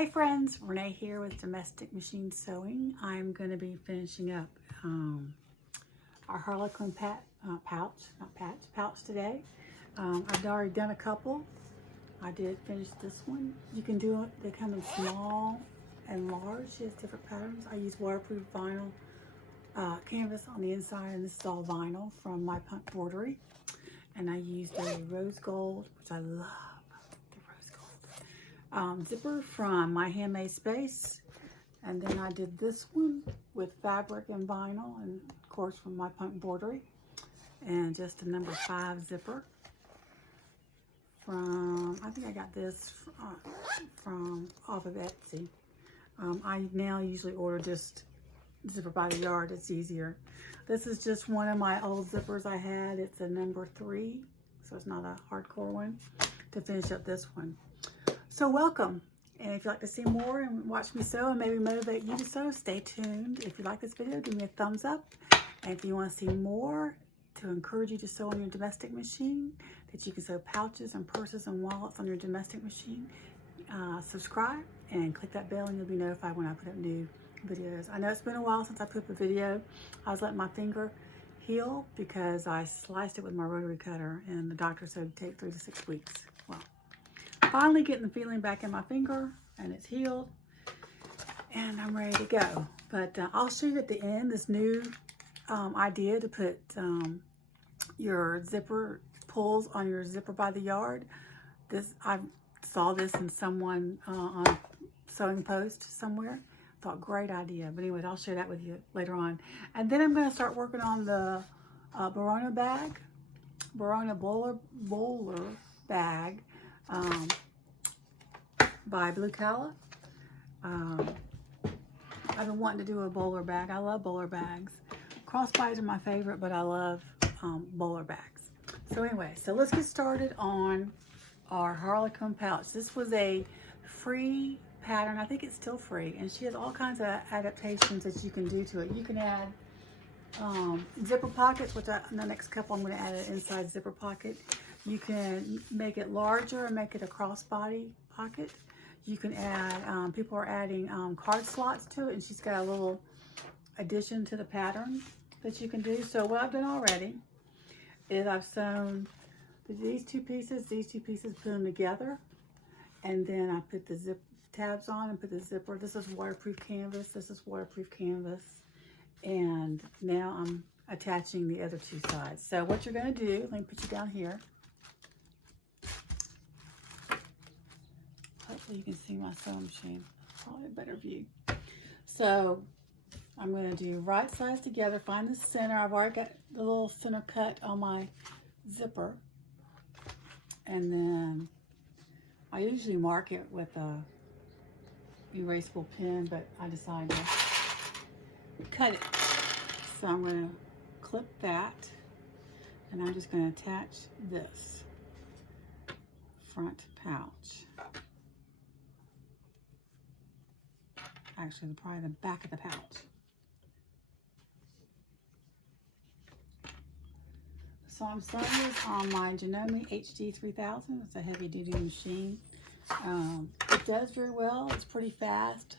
Hey friends, Renee here with Domestic Machine Sewing. I'm going to be finishing up our Harlequin pouch today. I've already done a couple. I did finish this one. You can do it, they come in small and large. It has different patterns. I use waterproof vinyl canvas on the inside, and this is all vinyl from my punt broderie. And I used a rose gold, which I love. Zipper from My Handmade Space, and then I did this one with fabric and vinyl, and of course from my punt broderie, and just a number 5 zipper from, I think I got this from off of Etsy. I now usually order just zipper by the yard. It's easier. This is just one of my old zippers I had. It's a number 3, so it's not a hardcore one, to finish up this one. So welcome, and if you'd like to see more and watch me sew and maybe motivate you to sew, stay tuned. If you like this video, give me a thumbs up, and if you want to see more to encourage you to sew on your domestic machine, that you can sew pouches and purses and wallets on your domestic machine, subscribe and click that bell and you'll be notified when I put up new videos. I know it's been a while since I put up a video. I was letting my finger heal because I sliced it with my rotary cutter, and the doctor said it'd take 3 to 6 weeks. Well, finally getting the feeling back in my finger, and it's healed, and I'm ready to go. But I'll show you at the end this new idea to put your zipper pulls on your zipper by the yard. I saw this in someone on a sewing post somewhere. Thought great idea. But anyways, I'll share that with you later on. And then I'm going to start working on the Barona bowler bag. By Blue Calla. I've been wanting to do a bowler bag. I love bowler bags. Crossbodies are my favorite, but I love bowler bags. So anyway, so let's get started on our Harlequin pouch. This was a free pattern. I think it's still free, and she has all kinds of adaptations that you can do to it. You can add zipper pockets, which in the next couple I'm going to add an inside zipper pocket. You can make it larger and make it a crossbody pocket. You can add, people are adding card slots to it, and she's got a little addition to the pattern that you can do. So what I've done already is I've sewn these two pieces, put them together, and then I put the zip tabs on and put the zipper. This is waterproof canvas, this is waterproof canvas, and now I'm attaching the other two sides. So what you're going to do, let me put you down here. Hopefully you can see my sewing machine. Probably a better view. So I'm going to do right sides together, find the center. I've already got the little center cut on my zipper. And then I usually mark it with a erasable pen, but I decided to cut it. So I'm going to clip that, and I'm just going to attach this front pouch. Actually, probably the back of the pouch. So I'm sewing this on my Janome HD 3000. It's a heavy duty machine. It does very well. It's pretty fast,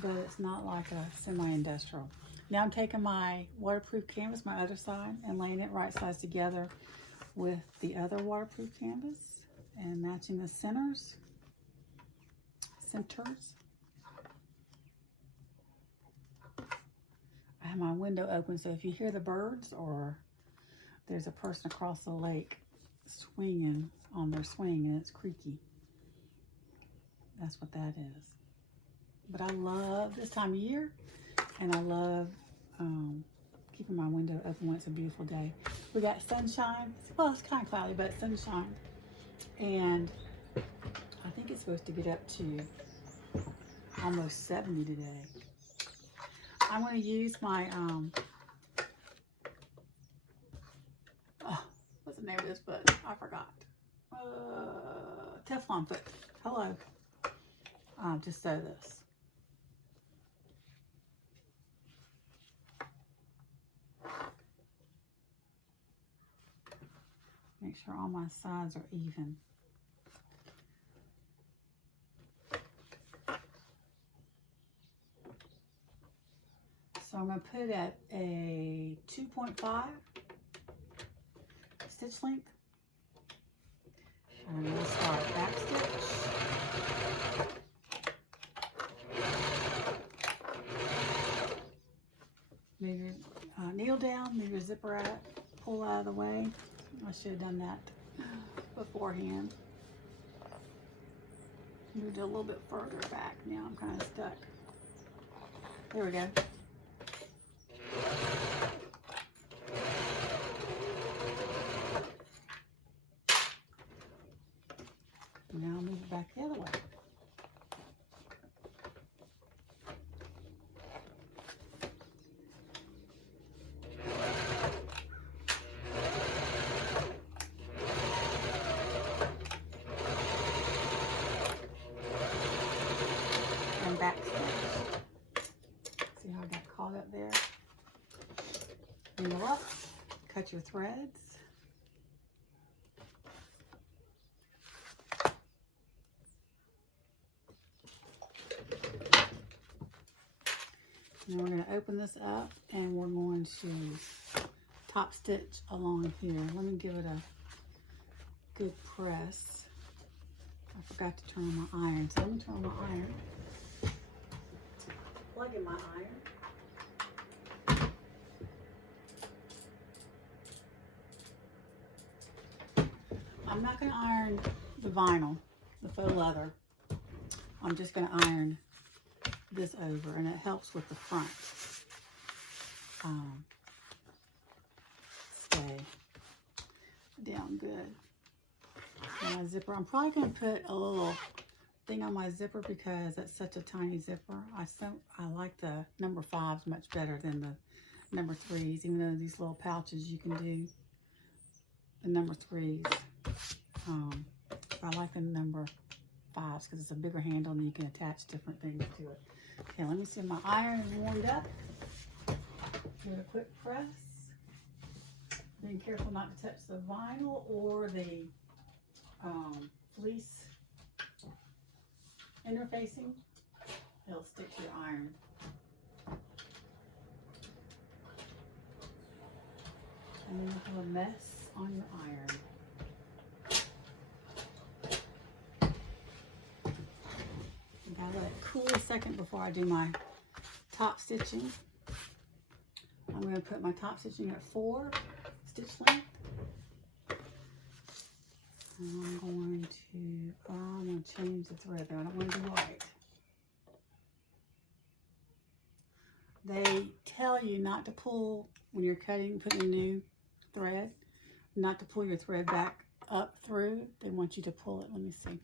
but it's not like a semi-industrial. Now I'm taking my waterproof canvas, my other side, and laying it right sides together with the other waterproof canvas and matching the centers. I have my window open, so if you hear the birds or there's a person across the lake swinging on their swing and it's creaky, that's what that is. But I love this time of year, and I love keeping my window open when it's a beautiful day. We got sunshine. Well, it's kind of cloudy, but sunshine. And I think it's supposed to get up to almost 70 today. I'm going to use my, what's the name of this foot? I forgot. Teflon foot. Hello. Just sew this. Make sure all my sides are even. I'm going to put at a 2.5 stitch length. And I'm going to start back stitch. Move your needle down, move your zipper out, pull out of the way. I should have done that beforehand. Moved it a little bit further back. Now I'm kind of stuck. There we go. Now I'll move it back the other way. And back stitch. See how I got caught up there? Needle up, cut your threads. Now we're going to open this up and we're going to top stitch along here. Let me give it a good press. I forgot to turn on my iron, so let me turn on my iron. Plug in my iron. I'm not going to iron the vinyl, the faux leather. I'm just going to iron this over, and it helps with the front stay down good. My zipper, I'm probably going to put a little thing on my zipper because it's such a tiny zipper. I like the number 5s much better than the number 3s, even though these little pouches you can do the number 3s. I like the number 5s because it's a bigger handle and you can attach different things to it. Okay, let me see if my iron is warmed up. Give it a quick press. Being careful not to touch the vinyl or the fleece interfacing. It'll stick to your iron. And then you have a mess on your iron. Gotta let it cool a second before I do my top stitching. I'm going to put my top stitching at 4 stitch length. And I'm going to change the thread there. I don't want to do white. They tell you not to pull when you're cutting, putting a new thread, not to pull your thread back up through. They want you to pull it. Let me see.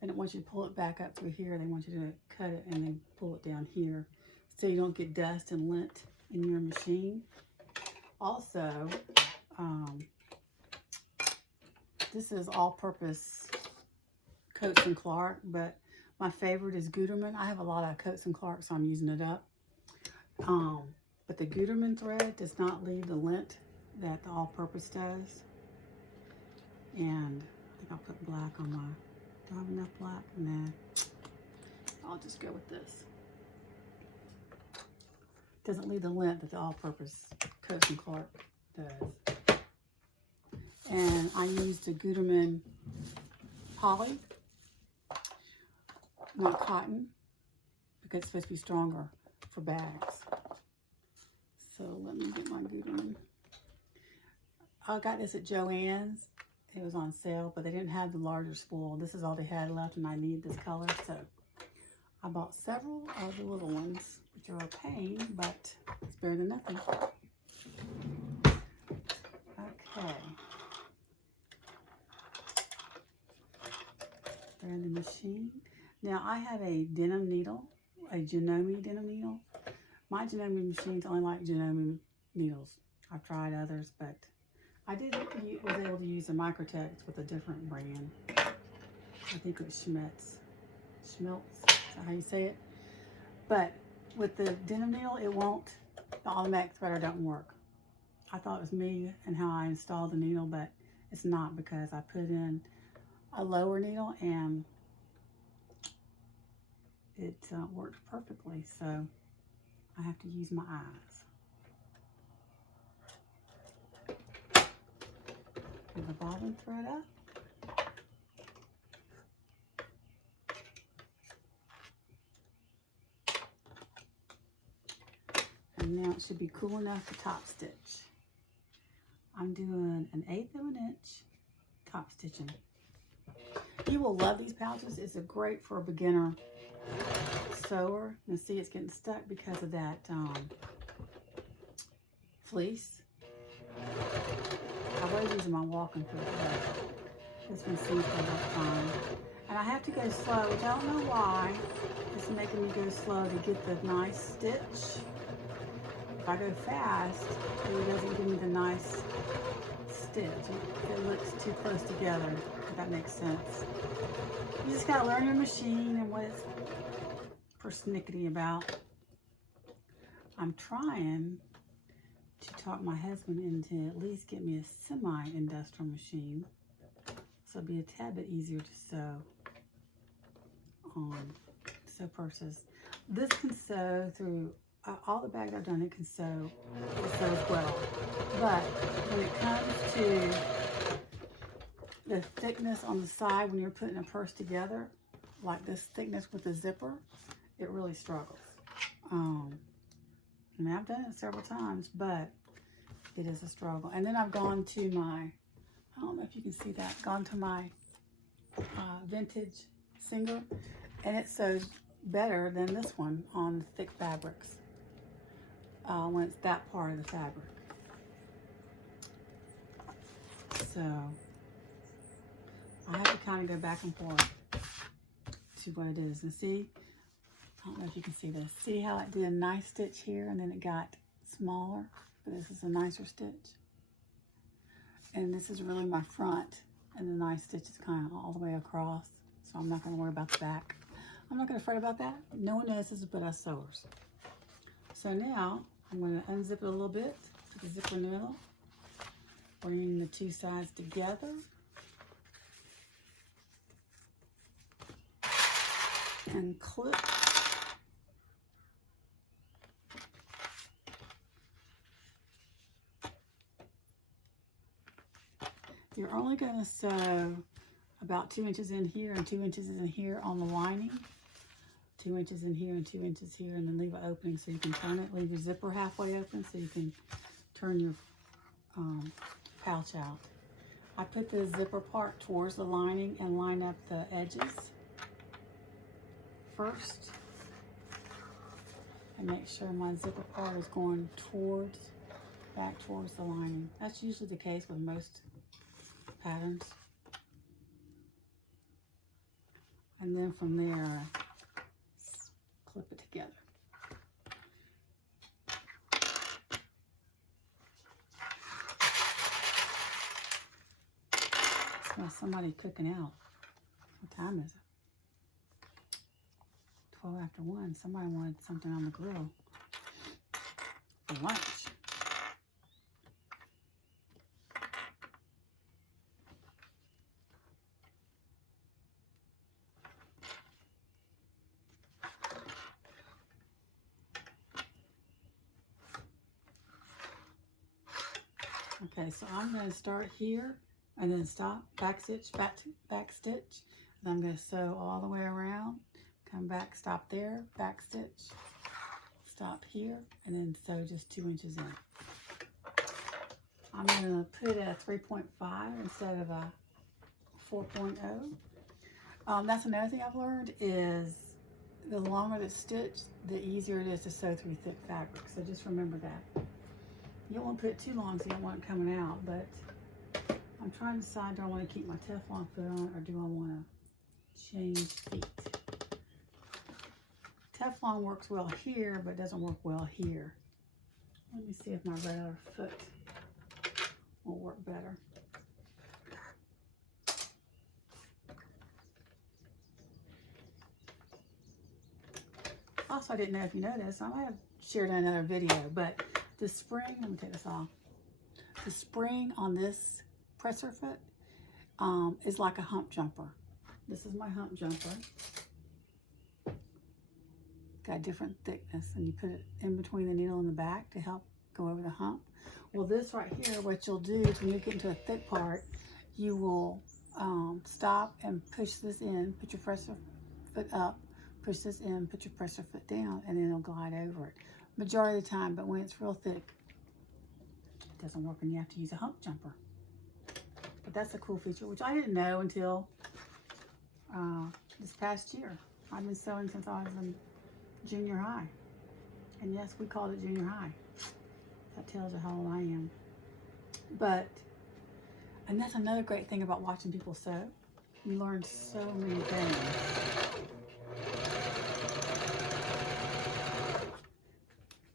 They don't want you to pull it back up through here. They want you to cut it and then pull it down here so you don't get dust and lint in your machine. Also, this is all-purpose Coats and Clark, but my favorite is Gutermann. I have a lot of Coats and Clark, so I'm using it up. But the Gutermann thread does not leave the lint that the all-purpose does. And I think I'll put black on my... Do I have enough black? Nah. I'll just go with this. Doesn't leave the lint that the all-purpose Coats and Clark does. And I used a Gutermann poly, not cotton, because it's supposed to be stronger for bags. So let me get my Gutermann. I got this at Joann's. It was on sale, but they didn't have the larger spool. This is all they had left, and I need this color, so I bought several of the little ones, which are a pain, but it's better than nothing. Okay. They're in the machine. Now, I have a denim needle, a Janome denim needle. My Janome machines only like Janome needles. I've tried others, but I was able to use a Microtex with a different brand. I think it was Schmitz. Schmiltz, is that how you say it? But with the denim needle, it won't, the automatic threader doesn't work. I thought it was me and how I installed the needle, but it's not because I put in a lower needle and it worked perfectly. So I have to use my eyes. Get the bobbin thread up. And now it should be cool enough to top stitch. I'm doing 1/8 of an inch top stitching. You will love these pouches. It's a great for a beginner sewer. You see it's getting stuck because of that fleece. I was using my walking foot, but this one seems to work fine. And I have to go slow, which I don't know why. It's making me go slow to get the nice stitch. If I go fast, it doesn't give me the nice stitch. It looks too close together, if that makes sense. You just gotta learn your machine and what it's persnickety about. I'm trying to talk my husband into at least get me a semi-industrial machine, so it'll be a tad bit easier to sew on. Sew purses. This can sew through all the bags I've done. It can sew. It sews well, but when it comes to the thickness on the side when you're putting a purse together, like this thickness with the zipper, it really struggles. I mean, I've done it several times, but it is a struggle. And then I've gone to my, I don't know if you can see that, gone to my vintage Singer, and it sews better than this one on thick fabrics when it's that part of the fabric. So I have to kind of go back and forth to what it is. And see, I don't know if you can see this. See how it did a nice stitch here and then it got smaller, but this is a nicer stitch. And this is really my front, and the nice stitch is kind of all the way across. So I'm not going to worry about the back. I'm not going to fret about that. No one notices but us sewers. So now I'm going to unzip it a little bit, put the zipper in the middle, bringing the two sides together. And clip. You're only going to sew about 2 inches in here and 2 inches in here on the lining. 2 inches in here and 2 inches here, and then leave an opening so you can turn it. Leave your zipper halfway open so you can turn your pouch out. I put the zipper part towards the lining and line up the edges first. And make sure my zipper part is going back towards the lining. That's usually the case with most patterns. And then from there, clip it together. Well, somebody cooking out. What time is it? 12 after 1. Somebody wanted something on the grill for lunch. Okay, so I'm going to start here and then stop, back stitch, back stitch. And I'm going to sew all the way around, come back, stop there, back stitch, stop here, and then sew just 2 inches in. I'm going to put a 3.5 instead of a 4.0. That's another thing I've learned is the longer the stitch, the easier it is to sew through thick fabric. So just remember that. You don't want to put it too long so you don't want it coming out, but I'm trying to decide, do I want to keep my Teflon foot on or do I want to change feet? Teflon works well here, but doesn't work well here. Let me see if my regular foot will work better. Also, I didn't know if you noticed, I might have shared in another video, but the spring, let me take this off. The spring on this presser foot is like a hump jumper. This is my hump jumper. got different thickness, and you put it in between the needle and the back to help go over the hump. Well, this right here, what you'll do is when you get into a thick part, you will stop and push this in, put your presser foot up, push this in, put your presser foot down, and then it'll glide over it. Majority of the time, but when it's real thick, it doesn't work and you have to use a hump jumper. But that's a cool feature, which I didn't know until this past year. I've been sewing since I was in junior high. And yes, we called it junior high. That tells you how old I am. And that's another great thing about watching people sew. You learn so many things.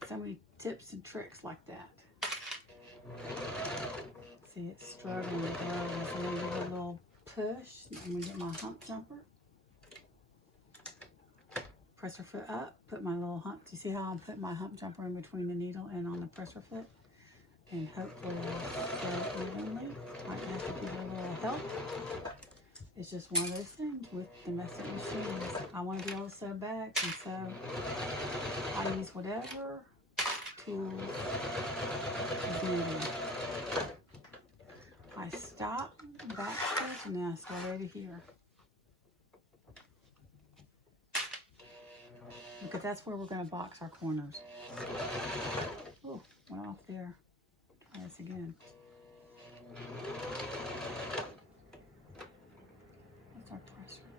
So many tips and tricks like that. See, it's struggling to grow. So I'm going to give it a little push. I'm going to get my hump jumper. Presser foot up, put my little hump. Do you see how I'm putting my hump jumper in between the needle and on the presser foot? And hopefully go evenly. Might have to give it a little help. It's just one of those things with domestic machines. I want to be able to sew back, and so I use whatever tools is needed. I stop back stitch and then I sew over here. Because that's where we're going to box our corners. Oh, went off there. Try this again. What's our pressure?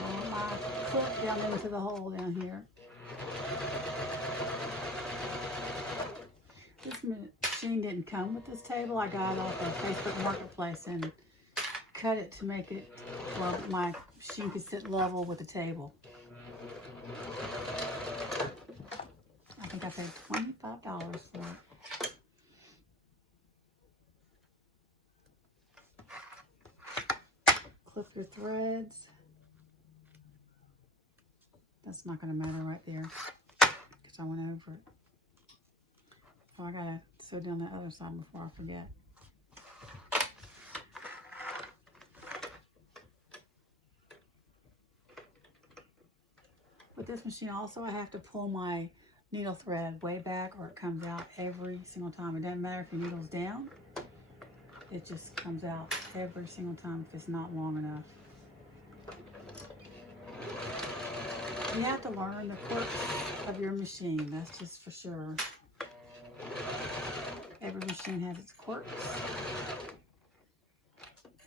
Roll my foot down into the hole down here. This machine didn't come with this table. I got it off of Facebook Marketplace and cut it to make it where my machine could sit level with the table. I think I paid $25 for it. Clip your threads. That's not going to matter right there because I went over it. Oh, I gotta sew down the other side before I forget. With this machine also, I have to pull my needle thread way back or it comes out every single time. It doesn't matter if your needle's down. It just comes out every single time if it's not long enough. You have to learn the quirks of your machine, that's just for sure. Every machine has its quirks,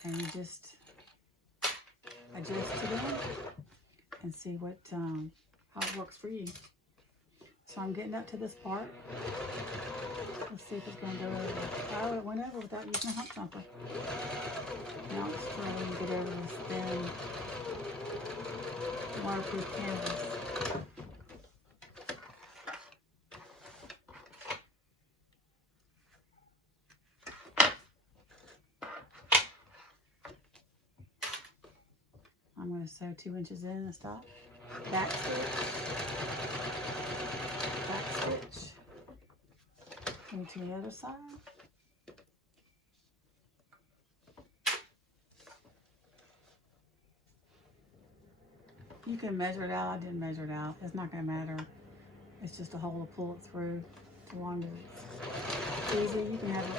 and you just adjust to them and see what how it works for you. So I'm getting up to this part. Let's see if it's going to go over. Oh, it went over without using a hump jumper. Now it's trying to get over this thin waterproof canvas. I'm going to sew 2 inches in and stop. Back stitch. Back stitch. Go to the other side. You can measure it out. I didn't measure it out. It's not going to matter. It's just a hole to pull it through. As long as it's easy, you can have it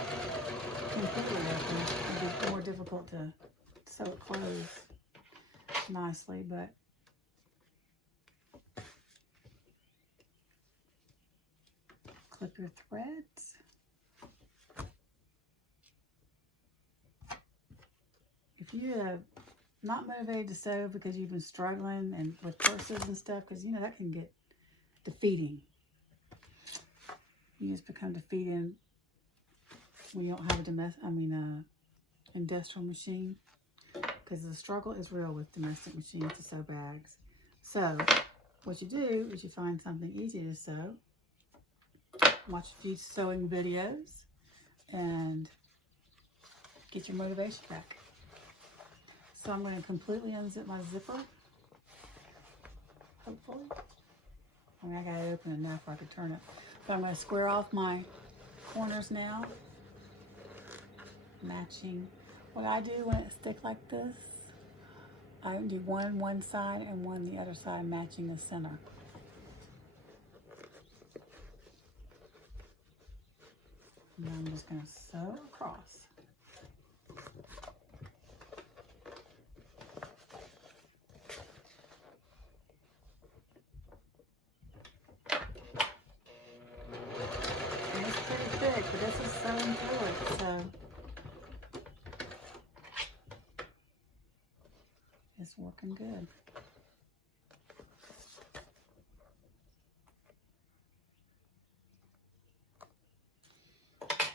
completely open. It'll be more difficult to sew it closed nicely, but clip your threads. If you have not motivated to sew because you've been struggling and with purses and stuff, because you know that can get defeating. You just become defeated when you don't have a industrial machine. Because the struggle is real with domestic machines to sew bags. So what you do is you find something easy to sew, watch a few sewing videos, and get your motivation back. So I'm going to completely unzip my zipper, hopefully. I mean, I got it open enough where I could turn it. But I'm going to square off my corners now. matching. What I do when it sticks like this, I do one side and one the other side, matching the center. And I'm just going to sew across. And it's pretty thick, but this is sewing through it, so it's working good.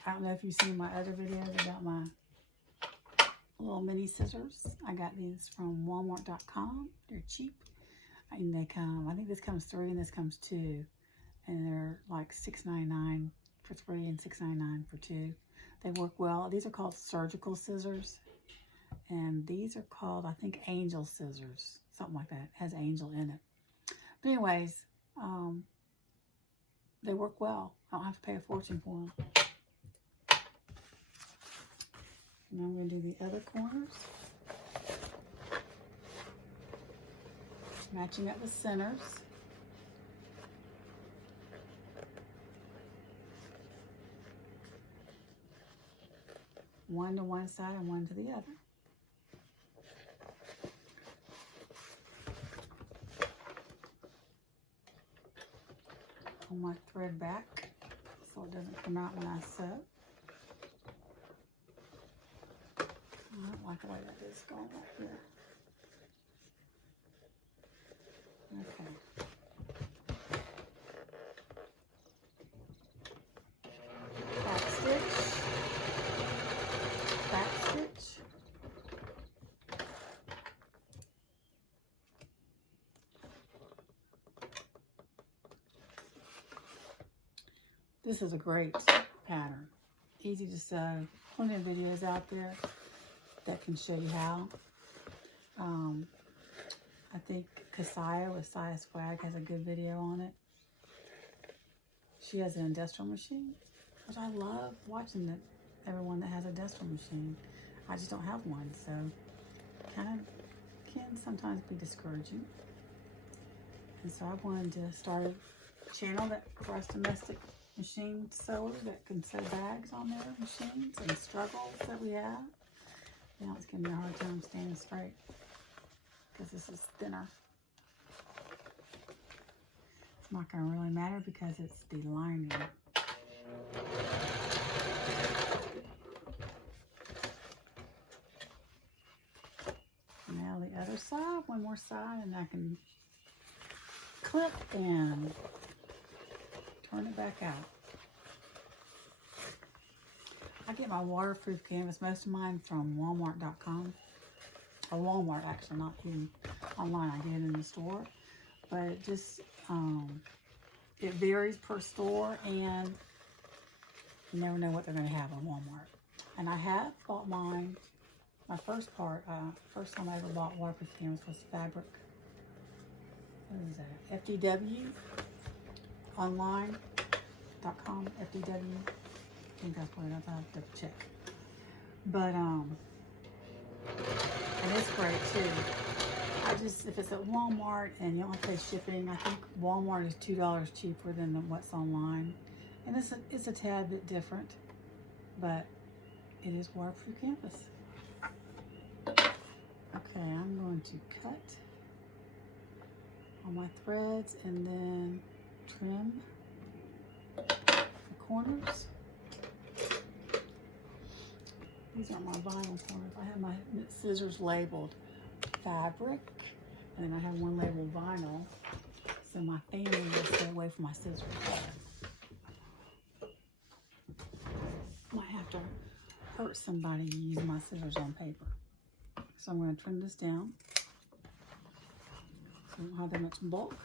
I don't know if you've seen my other videos about my little mini scissors. I got these from Walmart.com. They're cheap. And they come, I think this comes 3 and this comes 2. And they're like $6.99 for 3 and $6.99 for 2. They work well. These are called surgical scissors. And these are called, I think, angel scissors. Something like that. It has angel in it. But anyways, they work well. I don't have to pay a fortune for them. Now I'm going to do the other corners. Matching up the centers. One to one side and one to the other. Pull my thread back so it doesn't come out when I sew. I don't like the way that is going up here. Okay. Back stitch. Back stitch. This is a great pattern. Easy to sew. Plenty of videos out there that can show you how. I think Kasaya with Saya Swag has a good video on it. She has an industrial machine, which I love watching everyone that has a industrial machine. I just don't have one, so kind of can sometimes be discouraging. And so I wanted to start a channel for us domestic machine sewers that can sew bags on their machines and struggles that we have. Now it's giving me a hard time standing straight because this is thinner. It's not going to really matter because it's the lining. Now the other side, one more side, and I can clip and turn it back out. I get my waterproof canvas, most of mine from Walmart.com. Or Walmart, actually, not even online. I get it in the store. But it just, it varies per store, and you never know what they're going to have on Walmart. And I have bought mine, my first time I ever bought waterproof canvas was fabric. What is that? FDW, online.com, FDW. I think that's what it is. I have to check. But, and it's great too. If it's at Walmart and you don't have to pay shipping, I think Walmart is $2 cheaper than what's online. And it's a tad bit different, but it is waterproof canvas. Okay, I'm going to cut all my threads and then trim the corners. These aren't my vinyl corners. I have my scissors labeled fabric, and then I have one labeled vinyl, so my family will stay away from my scissors. Might have to hurt somebody using my scissors on paper. So I'm going to trim this down so I don't have that much bulk.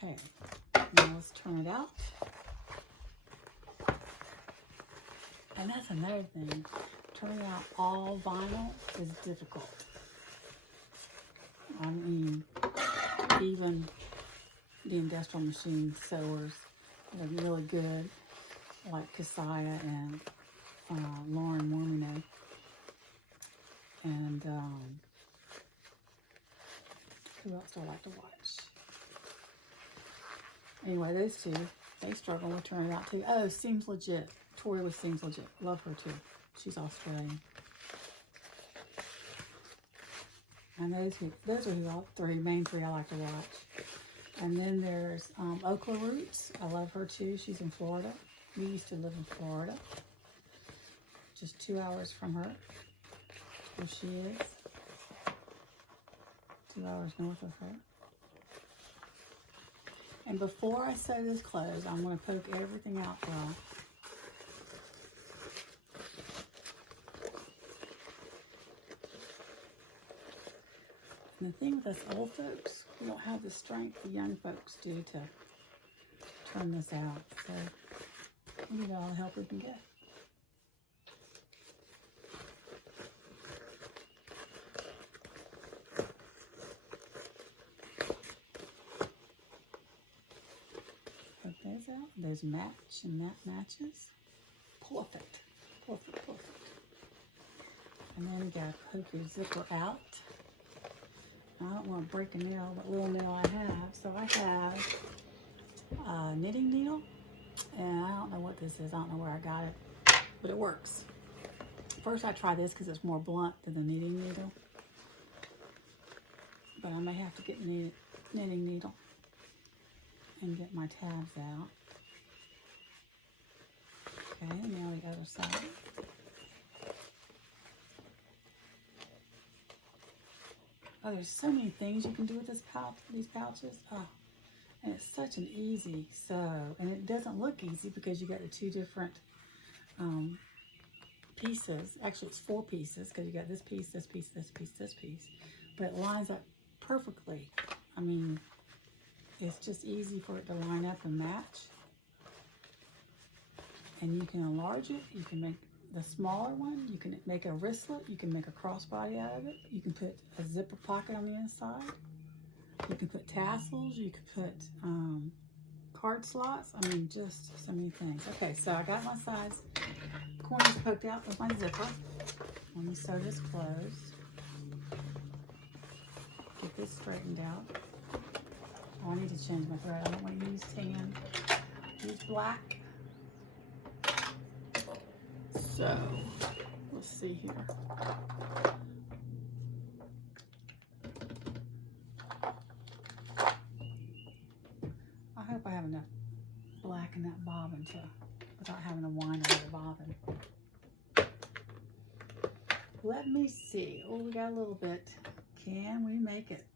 Okay, now let's turn it out. And that's another thing. turning out all vinyl is difficult. I mean, even the industrial machine sewers that are really good, like Kasaya and Lauren Mormino. And who else do I like to watch? Anyway, those two, they struggle with turning out too. Oh, Seems Legit. Tori with Seems Legit. Love her too. She's Australian. And those are the main three I like to watch. And then there's Okla Roots. I love her too. She's in Florida. We used to live in Florida. Just 2 hours from her, where she is. 2 hours north of her. And before I sew this close, I'm going to poke everything out well. And the thing with us old folks, we don't have the strength the young folks do to turn this out. So we need all the help we can get. Poke those out. Those match and that matches. Perfect. Perfect, perfect. And then you gotta poke your zipper out. I don't want to break a nail, but little nail I have. So I have a knitting needle, and I don't know what this is. I don't know where I got it, but it works. First I try this because it's more blunt than the knitting needle, but I may have to get a knitting needle and get my tabs out. Okay, now the other side. Oh, there's so many things you can do with these pouches. Oh, and it's such an easy sew. And it doesn't look easy because you got the two different pieces. Actually, it's 4 pieces because you got this piece, this piece, this piece, this piece. But it lines up perfectly. I mean, it's just easy for it to line up and match. And you can enlarge it. You can make the smaller one, you can make a wristlet, you can make a crossbody out of it, you can put a zipper pocket on the inside, you can put tassels, you can put card slots. I mean, just so many things. Okay, so I got my size corners poked out with my zipper. Let me sew this closed. Get this straightened out. Oh, I need to change my thread. I don't want to use tan. Use black. So, let's see here. I hope I have enough black in that bobbin without having to wind over the bobbin. Let me see. Oh, we got a little bit. Can we make it?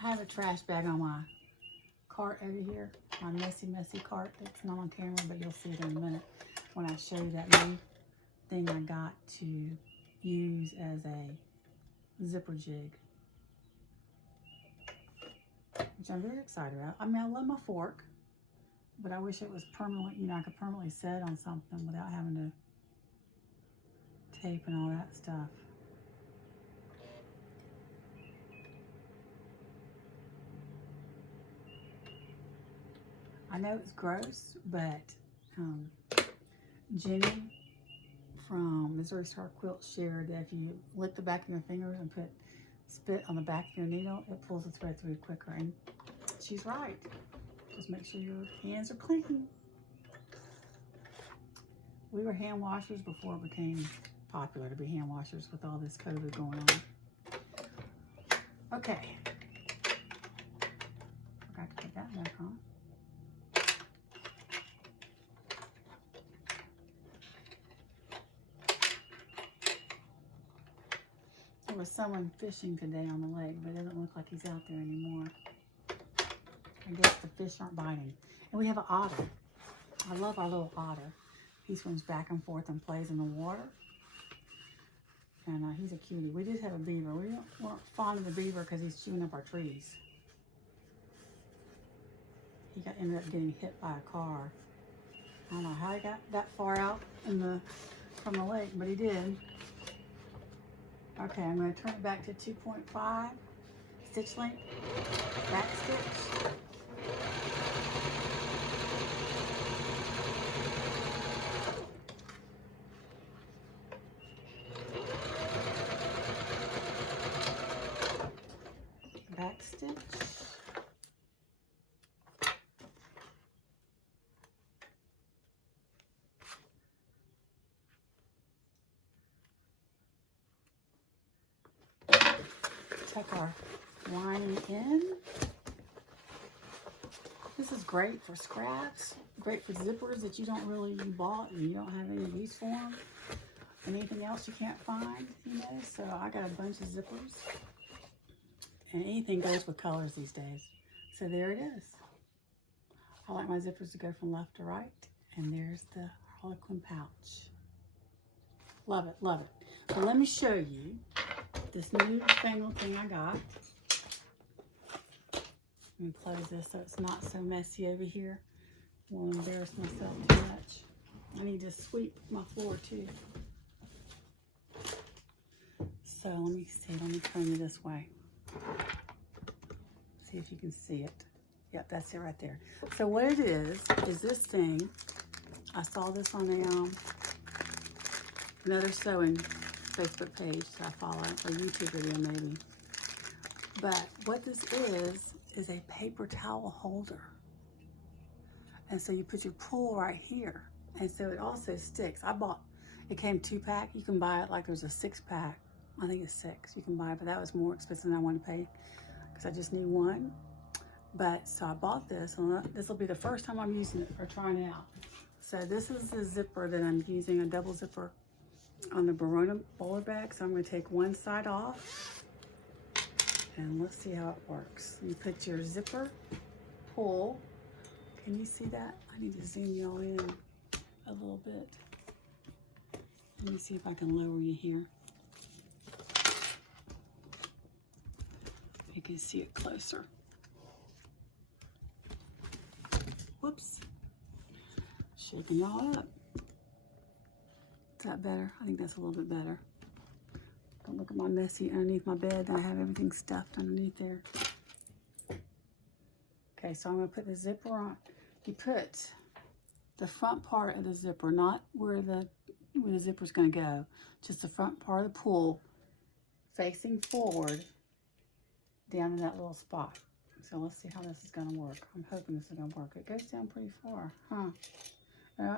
I have a trash bag on my cart over here, my messy cart. It's not on camera, but you'll see it in a minute when I show you that new thing I got to use as a zipper jig, which I'm very excited about. I mean, I love my fork, but I wish it was permanently, you know, I could permanently set on something without having to tape and all that stuff. I know it's gross, but Jenny from Missouri Star Quilt shared that if you lick the back of your fingers and put spit on the back of your needle, it pulls the thread through quicker. And she's right. Just make sure your hands are clean. We were hand washers before it became popular to be hand washers with all this COVID going on. Okay. Forgot to put that back on. There was someone fishing today on the lake, but it doesn't look like he's out there anymore. I guess the fish aren't biting. And we have an otter. I love our little otter. He swims back and forth and plays in the water. And he's a cutie. We did have a beaver. We weren't fond of the beaver because he's chewing up our trees. He ended up getting hit by a car. I don't know how he got that far out from the lake, but he did. Okay, I'm going to turn it back to 2.5 stitch length, back stitch. Back stitch. Tuck our lining in. This is great for scraps, great for zippers that you bought and you don't have any use for them. Anything else you can't find, you know. So I got a bunch of zippers. And anything goes with colors these days. So there it is. I like my zippers to go from left to right. And there's the Harlequin pouch. Love it, love it. But let me show you this new fangled thing I got. Let me close this so it's not so messy over here. I won't embarrass myself too much. I need to sweep my floor too. So let me see, let me turn it this way. See if you can see it. Yep, that's it right there. So what it is this thing. I saw this on another sewing Facebook page that I follow, or YouTube video maybe. But what this is a paper towel holder. And so you put your pull right here. And so it also sticks. It came 2-pack. You can buy it like there's a 6-pack. I think it's 6 you can buy, but that was more expensive than I wanted to pay because I just need one. But so I bought this, and this will be the first time I'm using it or trying it out. So this is the zipper that I'm using, a double zipper on the Verona bowler bag. So I'm going to take one side off, and let's see how it works. You put your zipper, pull. Can you see that? I need to zoom y'all in a little bit. Let me see if I can lower you here. You can see it closer. Whoops. Shaking y'all up. Is that better? I think that's a little bit better. Don't look at my messy underneath my bed. I have everything stuffed underneath there. Okay, so I'm going to put the zipper on. You put the front part of the zipper, not where the zipper's going to go, just the front part of the pull facing forward down in that little spot. So let's see how this is going to work. I'm hoping this is going to work. It goes down pretty far, huh?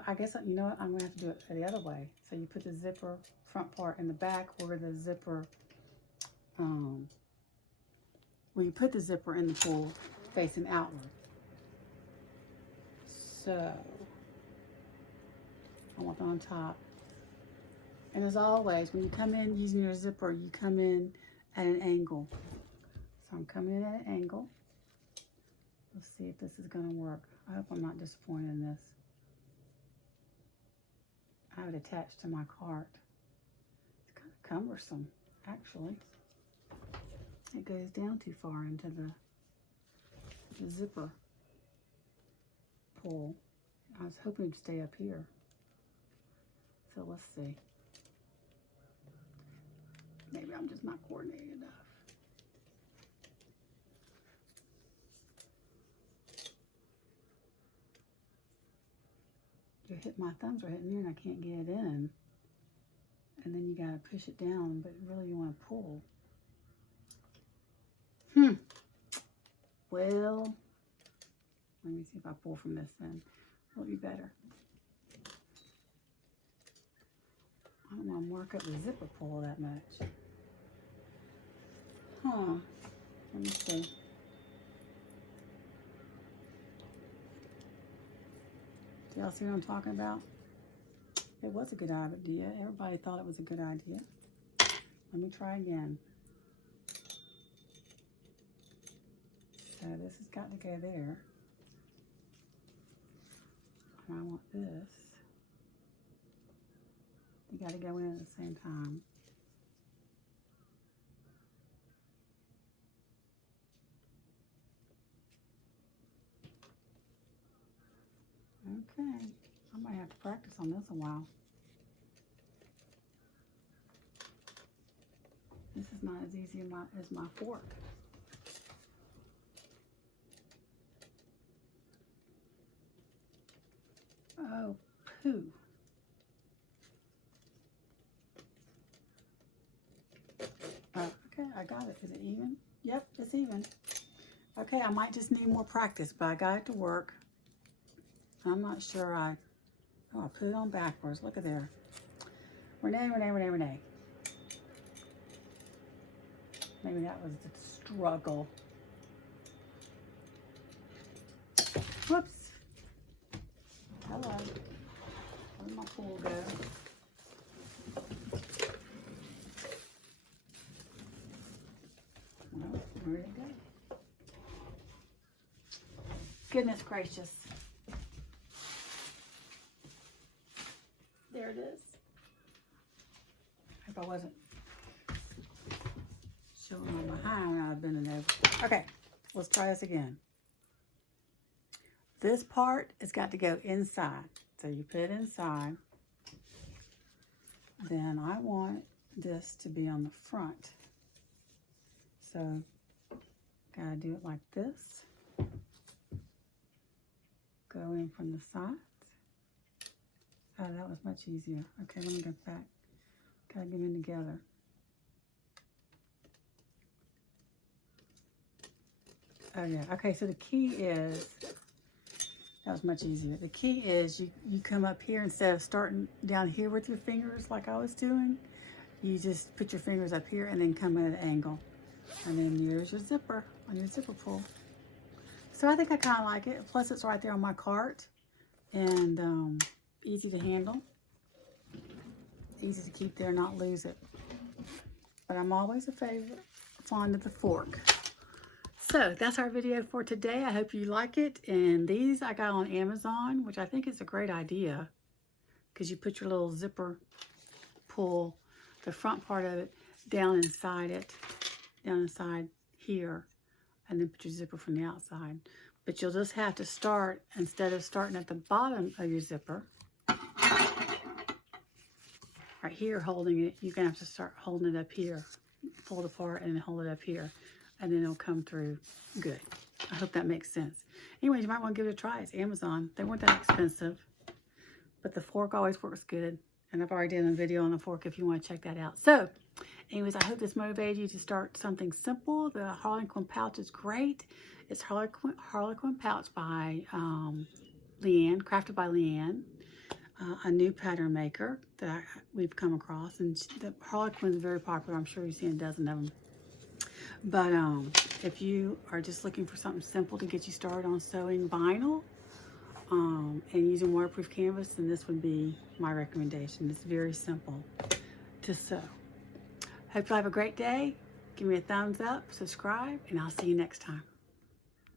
I guess, you know what, I'm going to have to do it the other way. So you put the zipper front part in the back where the zipper, you put the zipper in the pull facing outward. So I want that on top. And as always, when you come in using your zipper, you come in at an angle. So I'm coming in at an angle. Let's see if this is going to work. I hope I'm not disappointed in this. I have it attached to my cart. It's kind of cumbersome, actually. It goes down too far into the zipper pull. I was hoping it'd stay up here. So let's see. Maybe I'm just not coordinated enough. My thumbs are hitting here and I can't get it in. And then you gotta push it down, but really you want to pull. Well, let me see if I pull from this end. It'll be better. I don't want to mark up the zipper pull that much. Let me see. Do y'all see what I'm talking about? It was a good idea. Everybody thought it was a good idea. Let me try again. So this has got to go there. And I want this. You got to go in at the same time. Okay, I might have to practice on this a while. This is not as easy as my fork. Oh, poo. Okay, I got it. Is it even? Yep, it's even. Okay, I might just need more practice, but I got it to work. I'm not sure I put it on backwards. Look at there. Renee. Maybe that was the struggle. Whoops. Hello. Where'd my pool go? Well, where'd it go? Goodness gracious. There it is. If I wasn't showing my behind when I was bending over. Okay, let's try this again. This part has got to go inside. So you put it inside. Then I want this to be on the front. So, gotta do it like this. Go in from the sides. Oh, that was much easier. Okay, let me go back. Gotta get them together. Oh yeah, okay, so the key is, that was much easier. The key is you come up here instead of starting down here with your fingers like I was doing. You just put your fingers up here and then come at an angle. And then here's your zipper on your zipper pull. So I think I kind of like it. Plus it's right there on my cart and easy to handle. Easy to keep there, not lose it. But I'm always fond of the fork. So that's our video for today. I hope you like it. And these I got on Amazon, which I think is a great idea because you put your little zipper pull, the front part of it, down inside here, and then put your zipper from the outside. But you'll just have to start, instead of starting at the bottom of your zipper, right here holding it, you're going to have to start holding it up here. Fold apart and then hold it up here. And then it'll come through good. I hope that makes sense. Anyways, you might want to give it a try. It's Amazon. They weren't that expensive. But the fork always works good. And I've already done a video on the fork if you want to check that out. So, anyways, I hope this motivated you to start something simple. The Harlequin pouch is great. It's Harlequin pouch by Leanne, crafted by Leanne. A new pattern maker that we've come across. And the Harlequin is very popular. I'm sure you've seen a dozen of them. But if you are just looking for something simple to get you started on sewing vinyl and using waterproof canvas, then this would be my recommendation. It's very simple to sew. Hope you have a great day. Give me a thumbs up, subscribe, and I'll see you next time.